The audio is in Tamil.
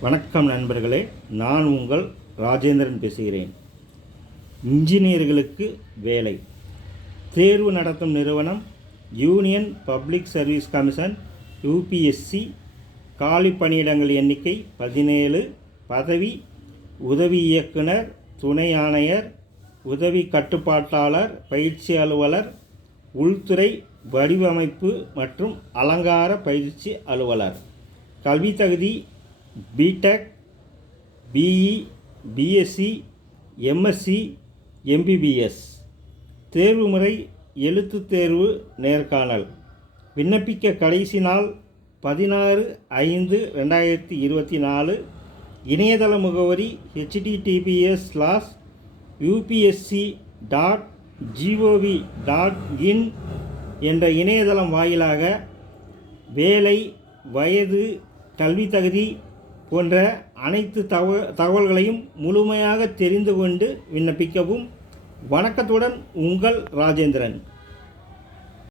வணக்கம் நண்பர்களே, நான் உங்கள் ராஜேந்திரன் பேசுகிறேன். இன்ஜினியர்களுக்கு வேலை தேர்வு நடத்தும் நிறுவனம் union public service commission UPSC. காலி பணியிடங்கள் எண்ணிக்கை 17. பதவி உதவி இயக்குனர், துணை ஆணையர், உதவி கட்டுப்பாட்டாளர், பயிற்சி அலுவலர், உள்துறை வடிவமைப்பு மற்றும் அலங்கார பயிற்சி அலுவலர். கல்வி தகுதி BTech, BE, BSc, MSc, MBBS. தேர்வு முறை எழுத்துத் தேர்வு, நேர்காணல். விண்ணப்பிக்க கடைசி நாள் 16/5/2024. இணையதள முகவரி https:/upsc.gov.in என்ற இணையதளம் வாயிலாக வேலை, வயது, கல்வி தகுதி போன்ற அனைத்து தகவல்களையும் முழுமையாக தெரிந்து கொண்டு விண்ணப்பிக்கவும். வணக்கத்துடன் உங்கள் ராஜேந்திரன்.